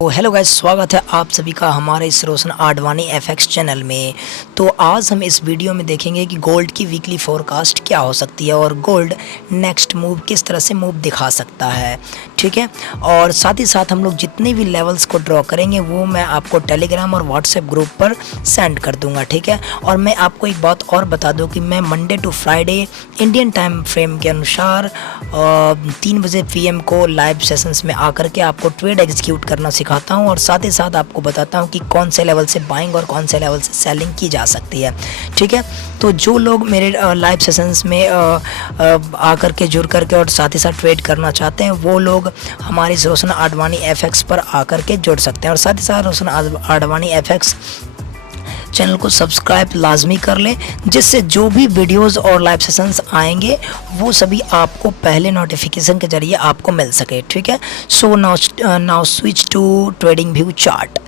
तो hello guys, स्वागत है आप सभी का हमारे इस रोशन आडवाणी एफएक्स चैनल में। तो आज हम इस वीडियो में देखेंगे कि गोल्ड की वीकली फोरकास्ट क्या हो सकती है और गोल्ड नेक्स्ट मूव किस तरह से मूव दिखा सकता है, ठीक है। और साथ ही साथ हम लोग जितने भी लेवल्स को ड्रॉ करेंगे वो मैं आपको टेलीग्राम और व्हाट्सएप ग्रुप पर सेंड कर दूंगा, ठीक है। और मैं आपको एक बात और बता दूं कि मैं Monday to Friday Indian time frame के अनुसार 3 बजे PM को लाइव सेशंस में आकर के आपको ट्रेड एग्जीक्यूट करना सिखाता हूं और साथ ही साथ आपको बताता हूं कि कौन से लेवल से बाइंग और कौन से लेवल से सेलिंग की जा सकती है, ठीक है। तो जो लोग मेरे लाइव सेशंस में आकर के जुड़ करके और साथ ही साथ ट्रेड करना चाहते हैं वो लोग हमारी रोशन आडवाणी एफएक्स पर आकर के जुड़ सकते हैं। और साथ ही साथ रोशन आडवाणी एफएक्स चैनल को सब्सक्राइब लाजमी कर लें, जिससे जो भी वीडियोस और लाइव सेशंस आएंगे वो सभी आपको पहले नोटिफिकेशन के जरिए आपको मिल सके, ठीक है। So now switch to trading view chart.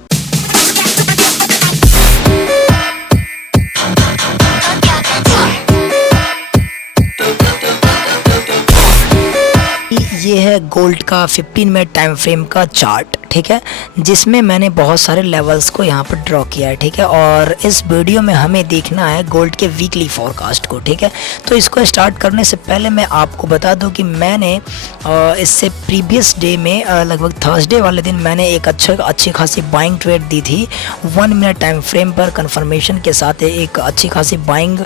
ये है गोल्ड का 15 मिनट टाइम फ्रेम का चार्ट, ठीक है, जिसमें मैंने बहुत सारे लेवल्स को यहाँ पर ड्रॉ किया है, ठीक है। और इस वीडियो में हमें देखना है गोल्ड के वीकली फोरकास्ट को, ठीक है। तो इसको स्टार्ट करने से पहले मैं आपको बता दूं कि मैंने इससे प्रीवियस डे में लगभग थर्सडे वाले दिन मैंने एक अच्छी खासी बाइंग ट्रेड दी थी 1 मिनट टाइम फ्रेम पर कंफर्मेशन के साथ। एक अच्छी खासी बाइंग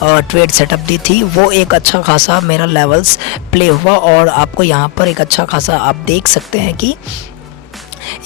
ट्रेड सेटअप दी थी, वो एक अच्छा खासा मेरा लेवल्स प्ले हुआ। और आपको यहाँ पर एक अच्छा खासा आप देख सकते हैं कि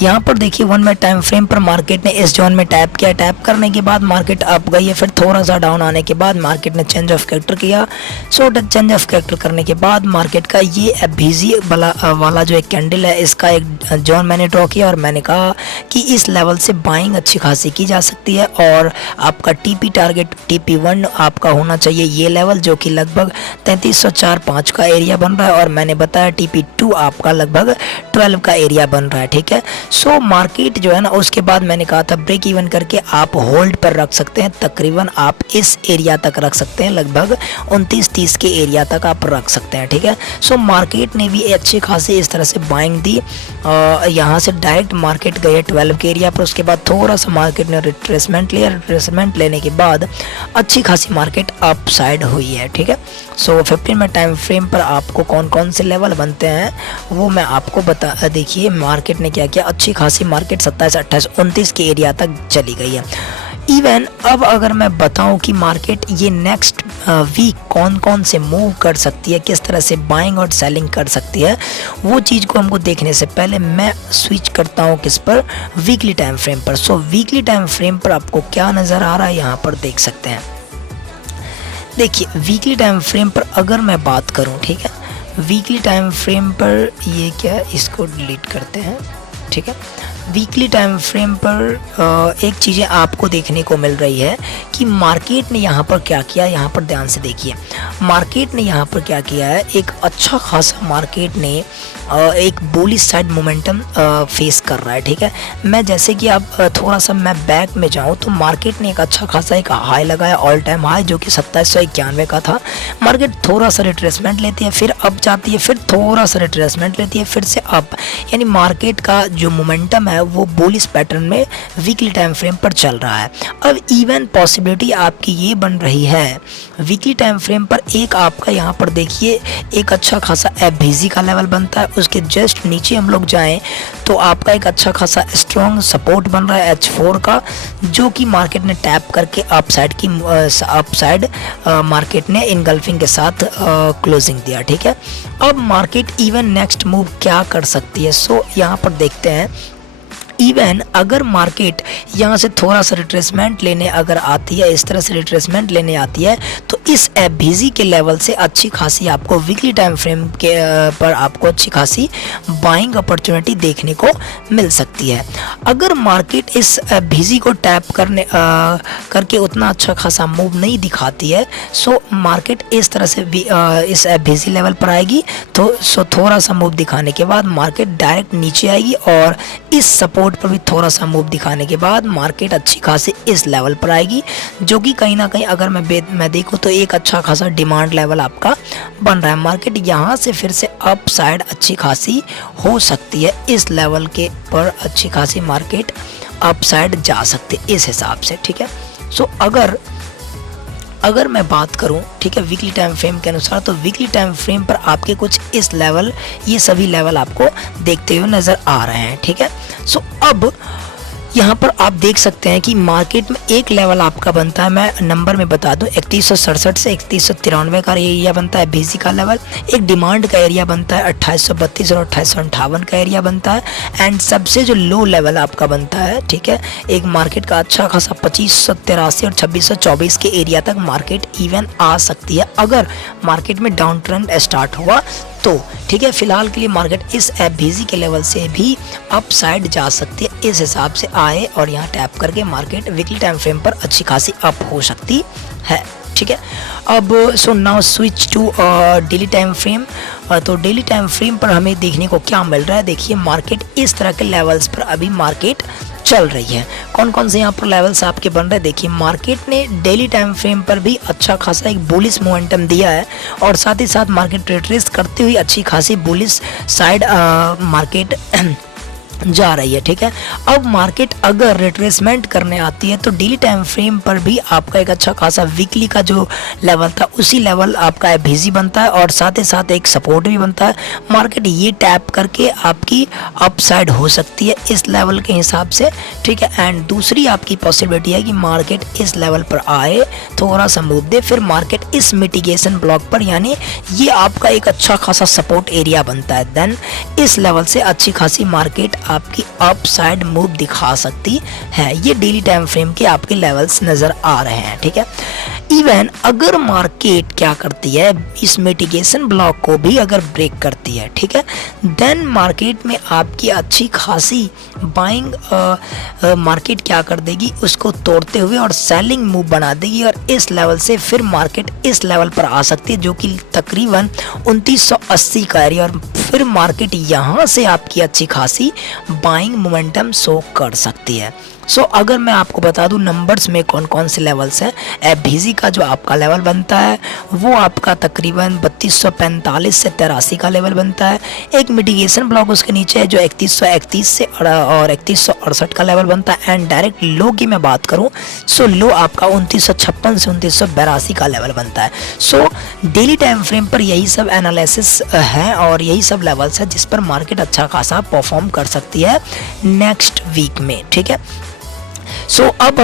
यहाँ पर देखिए 1 मिनट टाइम फ्रेम पर मार्केट ने इस जोन में टैप किया। टैप करने के बाद मार्केट अप गई है, फिर थोड़ा सा डाउन आने के बाद मार्केट ने चेंज ऑफ कैरेक्टर किया। सो चेंज ऑफ कैरेक्टर करने के बाद मार्केट का ये FBZ वाला जो एक कैंडल है, इसका एक जोन मैंने ड्रॉ किया और मैंने कहा कि इस लेवल से बाइंग अच्छी खासी की जा सकती है। और आपका TP टारगेट TP1 आपका होना चाहिए ये लेवल, जो कि लगभग 3304.5 का एरिया बन रहा है। और मैंने बताया TP2 आपका लगभग 12 का एरिया बन रहा है, ठीक है। सो मार्केट जो है ना, उसके बाद मैंने कहा था ब्रेक इवन करके आप होल्ड पर रख सकते हैं। तकरीबन आप इस एरिया तक रख सकते हैं, लगभग 29-30 के एरिया तक आप रख सकते हैं, ठीक है। सो मार्केट ने भी अच्छी खासी इस तरह से बाइंग दी। यहाँ से डायरेक्ट मार्केट गए 12 के एरिया पर। उसके बाद थोड़ा सा मार्केट ने रिट्रेसमेंट लिया। रिट्रेसमेंट लेने के बाद अच्छी खासी मार्केट अप साइड हुई है, ठीक है। सो 15 मिनट टाइम फ्रेम पर आपको कौन कौन से लेवल बनते हैं वो मैं आपको बता देखिए मार्केट ने क्या किया। अच्छी खासी मार्केट 27, 28, 29 के एरिया तक चली गई है। इवन अब अगर मैं बताऊं कि मार्केट ये नेक्स्ट वीक कौन कौन से मूव कर सकती है, किस तरह से बाइंग और सेलिंग कर सकती है, वो चीज़ को हमको देखने से पहले मैं स्विच करता हूं किस पर, वीकली टाइम फ्रेम पर। सो वीकली टाइम फ्रेम पर आपको क्या नज़र आ रहा है यहाँ पर देख सकते हैं। देखिए वीकली टाइम फ्रेम पर अगर मैं बात करूँ, ठीक है, वीकली टाइम फ्रेम पर ये क्या, इसको डिलीट करते हैं, ठीक है। वीकली टाइम फ्रेम पर एक चीज़ें आपको देखने को मिल रही है कि मार्केट ने यहाँ पर क्या किया। यहाँ पर ध्यान से देखिए, मार्केट ने यहाँ पर क्या किया है, एक अच्छा खासा मार्केट ने एक बुलिश साइड मोमेंटम फेस कर रहा है, ठीक है। मैं जैसे कि आप थोड़ा सा मैं बैक में जाऊँ तो मार्केट ने एक अच्छा खासा एक हाई लगाया, ऑल टाइम हाई, जो कि 2791 का था। मार्केट थोड़ा सा रिट्रेसमेंट लेती है, फिर अप जाती है, फिर थोड़ा सा रिट्रेसमेंट लेती है, फिर से अप। यानी मार्केट का जो मोमेंटम है वो बुलिश पैटर्न में वीकली टाइम फ्रेम पर चल रहा है। अब इवन पॉसिबिलिटी आपकी ये बन रही है वीकली टाइम फ्रेम पर, एक आपका यहाँ पर देखिए एक अच्छा खासा FBZ का लेवल बनता है। उसके जस्ट नीचे हम लोग जाएं तो आपका एक अच्छा खासा स्ट्रॉन्ग सपोर्ट बन रहा है H4 का, जो कि मार्केट ने टैप करके अपसाइड मार्केट ने इनगल्फिंग के साथ क्लोजिंग दिया, ठीक है। अब मार्केट इवन नेक्स्ट मूव क्या कर सकती है, सो यहाँ पर देखते हैं। इवन अगर मार्केट यहाँ से थोड़ा सा रिट्रेसमेंट लेने अगर आती है, इस तरह से रिट्रेसमेंट लेने आती है, तो इस FBZ के लेवल से अच्छी खासी आपको वीकली टाइम फ्रेम के पर आपको अच्छी खासी बाइंग अपॉर्चुनिटी देखने को मिल सकती है। अगर मार्केट इस FBZ को टैप करके उतना अच्छा खासा मूव नहीं दिखाती है, सो मार्केट इस तरह से इस FBZ लेवल पर आएगी, तो थोड़ा सा मूव दिखाने के बाद मार्केट डायरेक्ट नीचे आएगी और इस सपोर्ट सपोर्ट पर भी थोड़ा सा मूव दिखाने के बाद मार्केट अच्छी खासी इस लेवल पर आएगी, जो कि कहीं ना कहीं अगर मैं देखूँ तो एक अच्छा खासा डिमांड लेवल आपका बन रहा है। मार्केट यहाँ से फिर से अप साइड अच्छी खासी हो सकती है, इस लेवल के पर अच्छी खासी मार्केट अप साइड जा सकती है इस हिसाब से, ठीक है। सो अगर मैं बात करूं, ठीक है, वीकली टाइम फ्रेम के अनुसार, तो वीकली टाइम फ्रेम पर आपके कुछ इस लेवल, ये सभी लेवल आपको देखते हुए नज़र आ रहे हैं, ठीक है। सो अब यहाँ पर आप देख सकते हैं कि मार्केट में एक लेवल आपका बनता है, मैं नंबर में बता दूं, 3167 से 3193 का एरिया बनता है बीसी का लेवल। एक डिमांड का एरिया बनता है 2832 और 2858 का एरिया बनता है। एंड सबसे जो लो लेवल आपका बनता है, ठीक है, एक मार्केट का अच्छा खासा 2583 और 2624 के एरिया तक मार्केट इवन आ सकती है अगर मार्केट में डाउन ट्रेंड स्टार्ट हुआ तो, ठीक है। फिलहाल के लिए मार्केट इस एफबीजी के लेवल से भी अप साइड जा सकती है, इस हिसाब से आए और यहाँ टैप करके मार्केट वीकली टाइम फ्रेम पर अच्छी खासी अप हो सकती है, ठीक है। अब so now switch to daily time frame. तो डेली टाइम फ्रेम पर हमें देखने को क्या मिल रहा है, देखिए मार्केट इस तरह के लेवल्स पर अभी मार्केट चल रही है। कौन कौन से यहाँ पर लेवल्स आपके बन रहे हैं, देखिए मार्केट ने डेली टाइम फ्रेम पर भी अच्छा खासा एक बुलिश मोमेंटम दिया है और साथ ही साथ मार्केट रिट्रेस करते हुए अच्छी खासी बुलिश साइड मार्केट जा रही है, ठीक है। अब मार्केट अगर रिट्रेसमेंट करने आती है तो डेली टाइम फ्रेम पर भी आपका एक अच्छा खासा वीकली का जो लेवल था उसी लेवल आपका एफबीजी बनता है और साथ ही साथ एक सपोर्ट भी बनता है। मार्केट ये टैप करके आपकी अपसाइड हो सकती है इस लेवल के हिसाब से, ठीक है। एंड दूसरी आपकी पॉसिबिलिटी है कि मार्केट इस लेवल पर आए, थोड़ा सा मूव दे, फिर मार्केट इस मिटिगेशन ब्लॉक पर, यानी ये आपका एक अच्छा खासा सपोर्ट एरिया बनता है, देन इस लेवल से अच्छी खासी मार्केट आपकी अप साइड मूव दिखा सकती है। ये डेली टाइम फ्रेम के आपके लेवल्स नजर आ रहे हैं, ठीक है। इवन अगर मार्केट क्या करती है, इस मिटिगेशन ब्लॉक को भी अगर ब्रेक करती है, ठीक है, देन मार्केट में आपकी अच्छी खासी बाइंग मार्केट क्या कर देगी, उसको तोड़ते हुए और सेलिंग मूव बना देगी और इस लेवल से फिर मार्केट इस लेवल पर आ सकती है जो कि तकरीबन 2980 का एरिया, और फिर मार्केट यहाँ से आपकी अच्छी खासी बाइंग मोमेंटम शो कर सकती है। सो अगर मैं आपको बता दूं नंबर्स में कौन कौन से लेवल्स हैं, एफबीजी का जो आपका लेवल बनता है वो आपका तकरीबन 3245 से 83 का लेवल बनता है। एक मिटिगेशन ब्लॉक उसके नीचे है जो 3131 से और 3168 का लेवल बनता है। एंड डायरेक्ट लो की मैं बात करूं सो लो आपका 2956 से 2982 का लेवल बनता है। सो डेली टाइम फ्रेम पर यही सब एनालिसिस है और यही सब लेवल्स है जिस पर मार्केट अच्छा खासा परफॉर्म कर सकती है नेक्स्ट वीक में, ठीक है। सो अब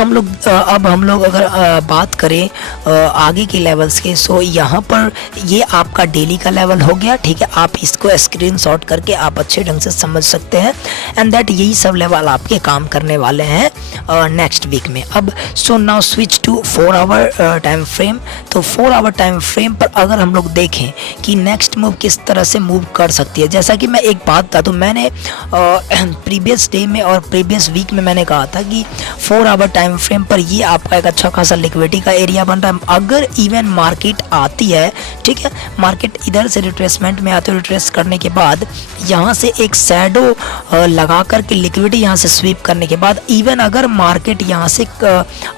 हम लोग अगर बात करें आगे के लेवल्स के, सो यहाँ पर ये आपका डेली का लेवल हो गया, ठीक है। आप इसको स्क्रीनशॉट करके आप अच्छे ढंग से समझ सकते हैं एंड दैट यही सब लेवल आपके काम करने वाले हैं नेक्स्ट वीक में। अब so now switch to 4 hour time frame. तो 4 आवर टाइम फ्रेम पर अगर हम लोग देखें कि नेक्स्ट मूव किस तरह से मूव कर सकती है, जैसा कि मैं एक बात बता दूं, मैंने प्रीवियस डे में और प्रीवियस वीक में मैंने कहा था कि 4 आवर टाइम फ्रेम पर ये आपका एक अच्छा खासा लिक्विडिटी का एरिया बन रहा है। अगर इवन मार्केट आती है, ठीक है, मार्केट इधर से रिट्रेसमेंट में आते, रिट्रेस करने के बाद यहाँ से एक शैडो लगा करके लिक्विडिटी यहाँ से स्वीप करने के बाद इवन अगर मार्केट यहाँ से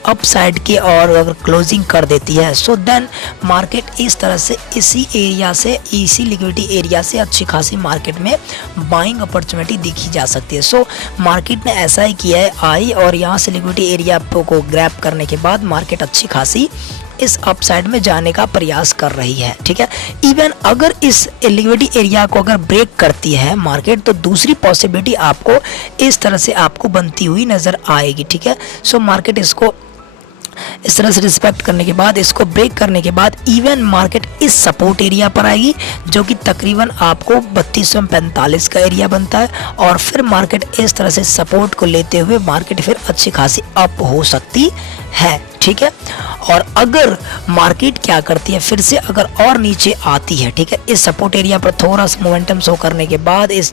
अप साइड के और अगर क्लोजिंग कर देती है, सो देन मार्केट इस तरह से इसी एरिया से, इसी लिक्विडिटी एरिया से अच्छी खासी मार्केट में बाइंग अपॉर्चुनिटी दिखी जा सकती है। सो मार्केट ने ऐसा ही किया है, आई और यहाँ से लिक्विडिटी एरिया को ग्रैब करने के बाद मार्केट अच्छी खासी इस अपसाइड में जाने का प्रयास कर रही है, ठीक है। इवन अगर इस लिक्विडिटी एरिया को अगर ब्रेक करती है मार्केट, तो दूसरी पॉसिबिलिटी आपको इस तरह से आपको बनती हुई नजर आएगी, ठीक है। सो मार्केट इसको इस तरह से रिस्पेक्ट करने के बाद, इसको ब्रेक करने के बाद इवन मार्केट इस सपोर्ट एरिया पर आएगी जो कि तकरीबन आपको 3245 का एरिया बनता है और फिर मार्केट इस तरह से सपोर्ट को लेते हुए मार्केट फिर अच्छी खासी अप हो सकती है, ठीक है। और अगर मार्केट क्या करती है, फिर से अगर और नीचे आती है, ठीक है, इस सपोर्ट एरिया पर थोड़ा सा मोमेंटम शो करने के बाद इस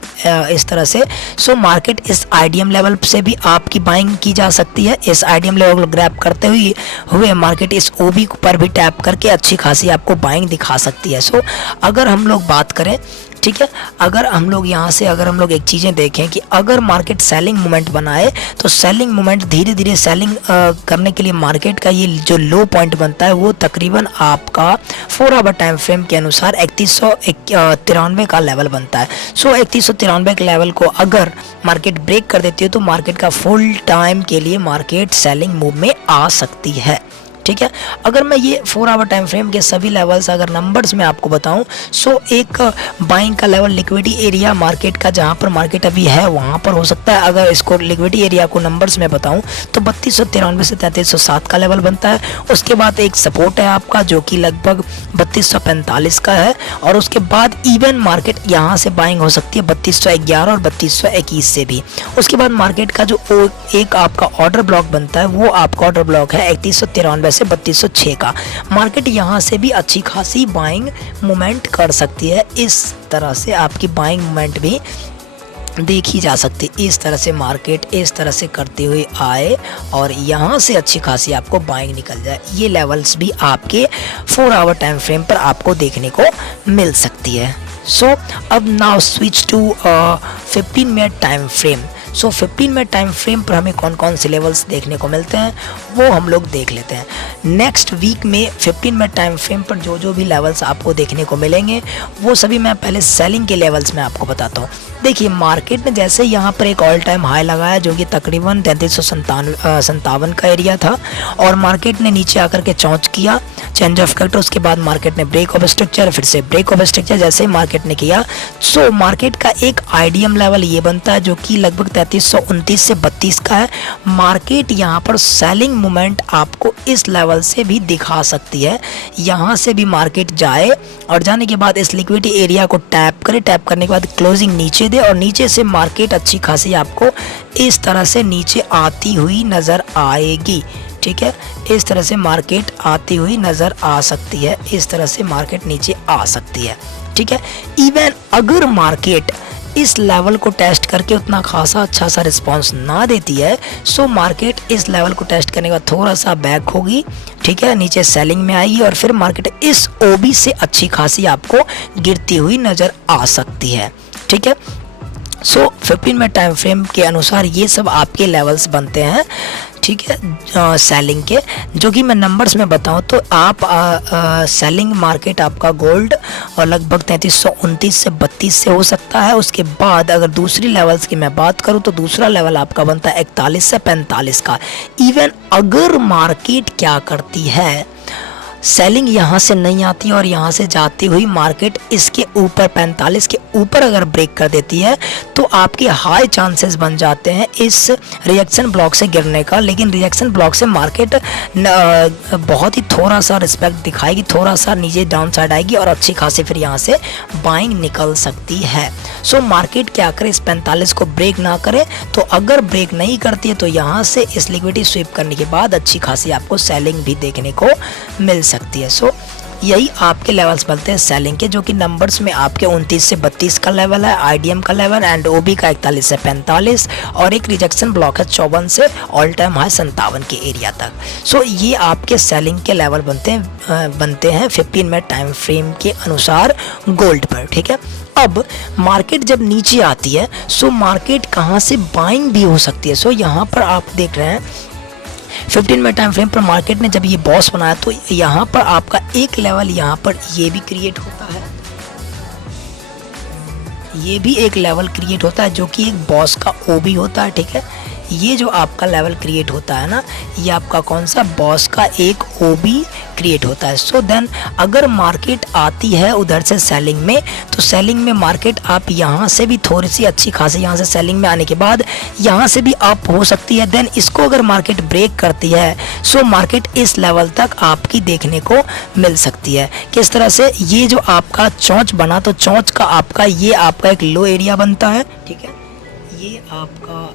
तरह से, सो मार्केट इस आईडीएम लेवल से भी आपकी बाइंग की जा सकती है। इस आईडीएम लेवल को ग्रैब करते हुए मार्केट इस ओबी पर भी टैप करके अच्छी खासी आपको बाइंग दिखा सकती है। सो अगर हम लोग बात करें ठीक है। अगर हम लोग यहाँ से अगर हम लोग एक चीज़ें देखें कि अगर मार्केट सेलिंग मोमेंट बनाए तो सेलिंग मोमेंट धीरे धीरे सेलिंग करने के लिए मार्केट का ये जो लो पॉइंट बनता है वो तकरीबन आपका 4 आवर टाइम फ्रेम के अनुसार 3193 का लेवल बनता है। सो 3193 के लेवल को अगर मार्केट ब्रेक कर देती है तो मार्केट का फुल टाइम के लिए मार्केट सेलिंग मूव में आ सकती है, ठीक है। अगर मैं ये 4 आवर टाइम फ्रेम के सभी लेवल्स अगर नंबर्स में आपको बताऊं, सो एक बाइंग का लेवल लिक्विडिटी एरिया मार्केट का जहां पर मार्केट अभी है वहां पर हो सकता है। अगर इसको लिक्विडिटी एरिया को नंबर्स में बताऊं तो 3293 से 3307 का लेवल बनता है। उसके बाद एक सपोर्ट है आपका जो कि लगभग 3245 का है, और उसके बाद इवन मार्केट यहां से बाइंग हो सकती है 3211 और 3221 से भी। उसके बाद मार्केट का जो एक आपका ऑर्डर ब्लॉक बनता है वो आपका ऑर्डर ब्लॉक है 3193 से 3206 का। मार्केट यहाँ से भी अच्छी खासी बाइंग मूवमेंट कर सकती है। इस तरह से आपकी बाइंग मूवमेंट भी देखी जा सकती है। इस तरह से मार्केट इस तरह से करते हुए आए और यहाँ से अच्छी खासी आपको बाइंग निकल जाए। ये लेवल्स भी आपके 4 आवर टाइम फ्रेम पर आपको देखने को मिल सकती है। सो अब now switch to 15 minute time frame. So 15 minute time frame पर हमें कौन कौन से लेवल्स देखने को मिलते हैं वो हम लोग देख लेते हैं। नेक्स्ट वीक में 15 मिनट टाइम फ्रेम पर जो भी लेवल्स आपको देखने को मिलेंगे वो सभी मैं पहले सेलिंग के लेवल्स में आपको बताता हूँ। देखिए मार्केट ने जैसे यहाँ पर एक ऑल टाइम हाई लगाया जो कि तकरीबन 3357 का एरिया था, और मार्केट ने नीचे आकर के चौंच किया चेंज ऑफ कैरेक्टर। उसके बाद मार्केट ने ब्रेक ऑफ स्ट्रक्चर, फिर से ब्रेक ऑफ स्ट्रक्चर जैसे ही मार्केट ने किया, सो मार्केट का एक आईडीएम लेवल ये बनता है जो कि लगभग 3329 से 32 का है। मार्केट यहाँ पर सेलिंग मोमेंट आपको इस लेवल से भी दिखा सकती है। यहाँ से भी मार्केट जाए और जाने के बाद इस लिक्विडिटी एरिया को टैप करे, टैप करने के बाद क्लोजिंग नीचे दे और नीचे से मार्केट अच्छी खासी आपको इस तरह से नीचे आती हुई नज़र आएगी, ठीक है। इस तरह से मार्केट आती हुई नज़र आ सकती है, इस तरह से मार्केट नीचे आ सकती है, ठीक है। इवन अगर मार्केट इस लेवल को टेस्ट करके उतना खासा अच्छा सा रिस्पांस ना देती है, सो मार्केट इस लेवल को टेस्ट करने के बाद थोड़ा सा बैक होगी, ठीक है, नीचे सेलिंग में आएगी और फिर मार्केट इस ओबी से अच्छी खासी आपको गिरती हुई नज़र आ सकती है, ठीक है। सो 15 मिनट टाइम फ्रेम के अनुसार ये सब आपके लेवल्स बनते हैं, ठीक है, सेलिंग के। जो कि मैं नंबर्स में बताऊं तो आप सेलिंग मार्केट आपका गोल्ड और लगभग 3329 से 32 से हो सकता है। उसके बाद अगर दूसरी लेवल्स की मैं बात करूं तो दूसरा लेवल आपका बनता है 41 से 45 का। इवन अगर मार्केट क्या करती है, सेलिंग यहाँ से नहीं आती और यहाँ से जाती हुई मार्केट इसके ऊपर 45 के ऊपर अगर ब्रेक कर देती है तो आपके हाई चांसेस बन जाते हैं इस रिएक्शन ब्लॉक से गिरने का। लेकिन रिएक्शन ब्लॉक से मार्केट बहुत ही थोड़ा सा रिस्पेक्ट दिखाएगी, थोड़ा सा नीचे डाउन साइड आएगी और अच्छी खासी फिर यहाँ से बाइंग निकल सकती है। सो मार्केट क्या करे, इस 45 को ब्रेक ना करे, तो अगर ब्रेक नहीं करती है तो यहाँ से इस लिक्विडिटी स्वीप करने के बाद अच्छी खासी आपको सेलिंग भी देखने को मिल सकती है। सो यही आपके लेवल्स बनते हैं सेलिंग के, जो कि नंबर्स में आपके 29 से 32 का लेवल है, आईडीएम का लेवल एंड ओबी का 41 से 45 और एक रिजेक्शन ब्लॉक है 54 से ऑल टाइम हाई 57 के एरिया तक। सो ये आपके सेलिंग के लेवल बनते हैं 15 मिनट टाइम फ्रेम के अनुसार गोल्ड पर, ठीक है। अब मार्केट जब नीचे आती है सो मार्केट कहाँ से बाइंग भी हो सकती है। सो यहाँ पर आप देख रहे हैं 15 मिनट टाइम फ्रेम पर मार्केट ने जब ये बॉस बनाया तो यहाँ पर आपका एक लेवल यहाँ पर ये भी क्रिएट होता है, ये भी एक लेवल क्रिएट होता है जो कि एक बॉस का ओबी होता है, ठीक है। ये जो आपका लेवल क्रिएट होता है ना, ये आपका कौन सा बॉस का एक ओबी क्रिएट होता है। सो देन अगर मार्केट आती है उधर से सेलिंग में, तो सेलिंग में मार्केट आप यहाँ से भी थोड़ी सी अच्छी खासी यहाँ से सेलिंग में आने के बाद यहाँ से भी अप हो सकती है। देन इसको अगर मार्केट ब्रेक करती है सो मार्केट इस लेवल तक आपकी देखने को मिल सकती है। किस तरह से, ये जो आपका चौंच बना तो चौंच का आपका ये आपका एक लो एरिया बनता है, ठीक है। ये आपका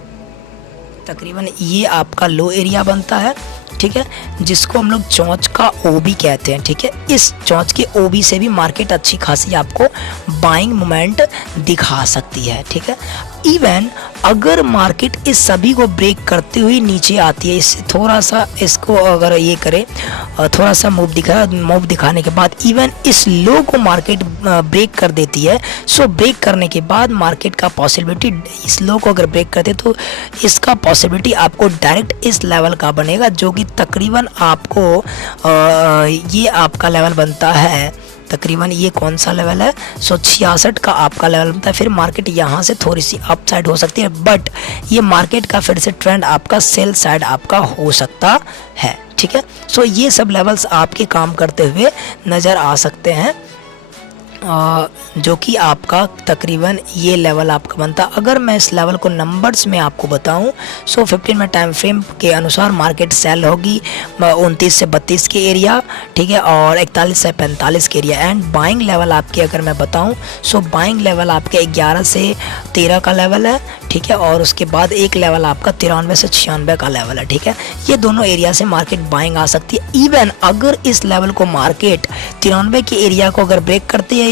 तकरीबन ये आपका लो एरिया बनता है, ठीक है, जिसको हम लोग चौंच का ओबी कहते हैं, ठीक है। इस चौंच के ओबी से भी मार्केट अच्छी खासी आपको बाइंग मोमेंट दिखा सकती है, ठीक है। इवन अगर मार्केट इस सभी को ब्रेक करते हुए नीचे आती है, इससे थोड़ा सा इसको अगर ये करे थोड़ा सा मूव दिखाने के बाद इवन इस लो को मार्केट ब्रेक कर देती है। सो ब्रेक करने के बाद मार्केट का पॉसिबिलिटी, इस लो को अगर ब्रेक करते तो इसका पॉसिबिलिटी आपको डायरेक्ट इस लेवल का बनेगा, जो कि तकरीबन आपको ये आपका लेवल बनता है, तकरीबन ये कौन सा लेवल है, 166 का आपका लेवल बनता है। फिर मार्केट यहाँ से थोड़ी सी अप साइड हो सकती है, बट ये मार्केट का फिर से ट्रेंड आपका सेल साइड आपका हो सकता है, ठीक है। सो ये सब लेवल्स आपके काम करते हुए नज़र आ सकते हैं, जो कि आपका तकरीबन ये लेवल आपका बनता। अगर मैं इस लेवल को नंबर्स में आपको बताऊं, सो 15 मिनट टाइम फ्रेम के अनुसार मार्केट सेल होगी 29 से 32 के एरिया, ठीक है, और 41 से 45 के एरिया। एंड बाइंग लेवल आपके अगर मैं बताऊं, सो बाइंग लेवल आपके 11 से 13 का लेवल है, ठीक है, और उसके बाद एक लेवल आपका 93 से 96 का लेवल है, ठीक है। ये दोनों एरिया से मार्केट बाइंग आ सकती है। इवन अगर इस लेवल को मार्केट 93 के एरिया को अगर ब्रेक करती है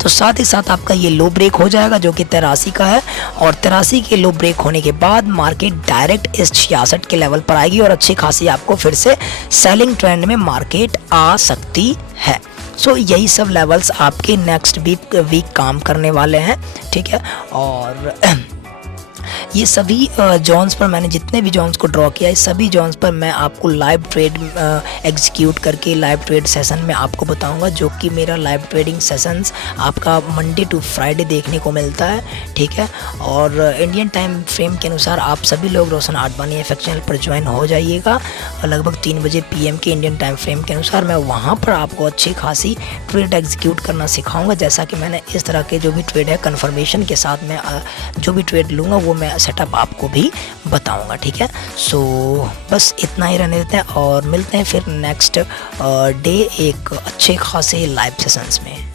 तो साथ ही साथ आपका ये लो ब्रेक हो जाएगा, जो कि 83 का है, और 83 के लो ब्रेक होने के बाद मार्केट डायरेक्ट इस 66 के लेवल पर आएगी और अच्छी खासी आपको फिर से सेलिंग ट्रेंड में मार्केट आ सकती है। सो यही सब लेवल्स आपके नेक्स्ट वीक काम करने वाले हैं, ठीक है। और ये सभी जोन्स पर मैंने जितने भी जोन्स को ड्रॉ किया है, सभी जोन्स पर मैं आपको लाइव ट्रेड एग्जीक्यूट करके लाइव ट्रेड सेशन में आपको बताऊंगा, जो कि मेरा लाइव ट्रेडिंग सेशंस आपका मंडे टू फ्राइडे देखने को मिलता है, ठीक है। और इंडियन टाइम फ्रेम के अनुसार आप सभी लोग रोशन आडवाणी एफएक्स चैनल पर ज्वाइन हो जाइएगा। लगभग 3 बजे PM के इंडियन टाइम फ्रेम के अनुसार मैं वहाँ पर आपको अच्छी खासी ट्रेड एग्जीक्यूट करना सिखाऊँगा। जैसा कि मैंने इस तरह के जो भी ट्रेड है कन्फर्मेशन के साथ मैं जो भी ट्रेड लूँगा वो मैं सेटअप आपको भी बताऊंगा, ठीक है। सो बस इतना ही रहने देते हैं और मिलते हैं फिर नेक्स्ट डे एक अच्छे खासे लाइव सेशंस में।